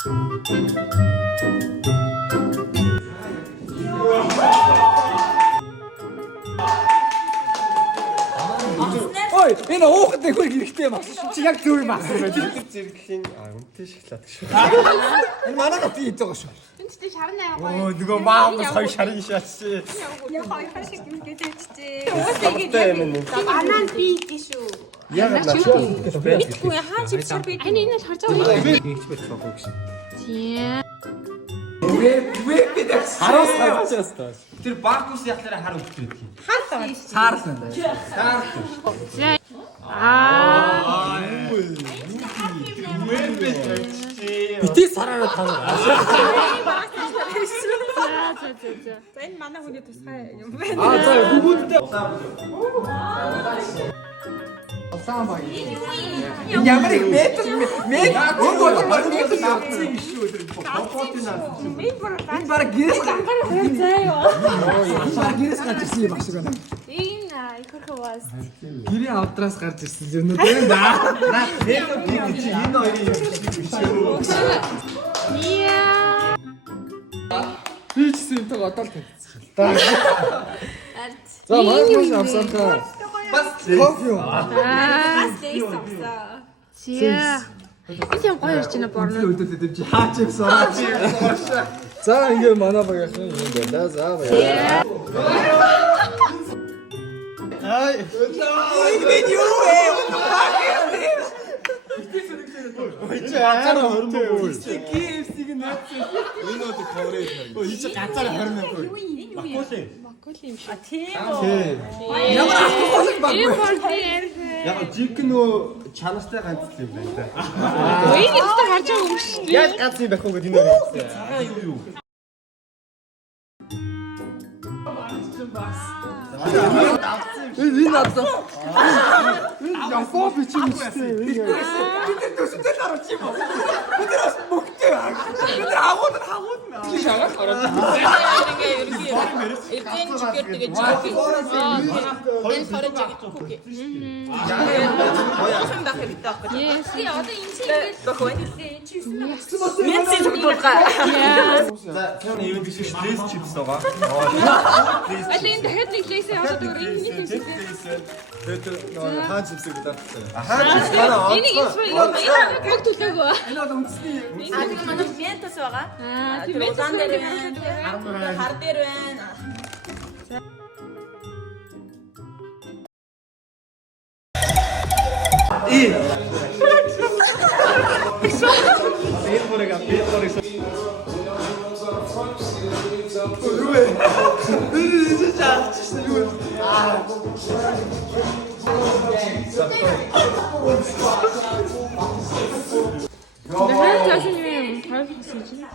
Ой, энэ уухад их хэрэгтэй юм аа. Чи яг зөв юм аа. Зэрэглэлийн үнэтэй шоколад шүү. Энэ манай гот ийж байгаа шүү. Энд чинь шаран аягаа. Өө нөгөө маамс хоёр шарын шаачи. Яг хоёр шиг юм гээжээ. Банан би гэж шүү. Яг л Мэдгүй хаа чип шар би. Энэ харж байгаа юм. Хийх байж байгаа гэсэн. Тийм. Хараас гарч байгаа. тэр бакус яхлаараа хар өвчтэй юм. Саарсан. Бити сараараа танаа. За энэ манай хүний тусгай юм байна. За хүмүүдтэй. Сам баг. Ямар их метр өнгө метр авцсан шүү тэр. Энэ баг гэрээс Заяа. баг гэрээс гарч ирсэн юм шиг байна. Энэ их хөөс. Гэрийн авдраас гарч ирсэн юм уу? Наа тэр би гэж энэ хоёрын юм шиг шүү. Яа. Би ч сэнтэг одоо л тавьчихсан. Ард. За маань авсан та. Бас кофе. Зяа. Би юм гоё ирж байна борно. Өдөртөд чи хаач юмсан. За ингээ манай багийнхан юм байна. За баяа. Ай. Энэ юу вэ? Ой чи ганцаараа 20 мөнгө. KFC-г наацсан. Энэ одоо коврээ хийх. Ой чи ганцаараа 20 мөнгө. Маккули. Маккули юм шиг. Тийм үү. Ямар автобус баг. Энэ борно. Яг жиг нөө чанартай ганц юм байна да. Ой энэ ихтэй харж байгаа юм шиг. Яг ганц юм байх уу гэдэг энэ хэлсэн. Цагаан юу? Энэ авсан. Энэ япон бичиг үстэй. Бид төсөндөө дараач юм уу? Бид бас мөхтэй аа. Бид хагууд наа. Чи шагаад ороод. Ингээ ерөнхий эдэн чигээр тэгээ чигээр. Энэ хорон чигээр куки. Яасан дах хэрэгтэй байхгүй. Yes. Би одоо энэ чинь бохоо. Мэдсэн зүгдүүлгээ. За тэр нь юу биш лейс чипс байгаа. Аль энэ дахиад нэг лейсээ яваад өгөр энэ нэг юм шиг. Тэр нөгөө хаан чипсийг даасан. Хаан чипс байна. Энийг энэ яг төлөөгөө. Энэ бол үндэсний Аа манай ментас байгаа. Тийм ээ. Удаан дээр байна. Хар дээр байна. Дахиад яасан юм? Хайрцаг чинь.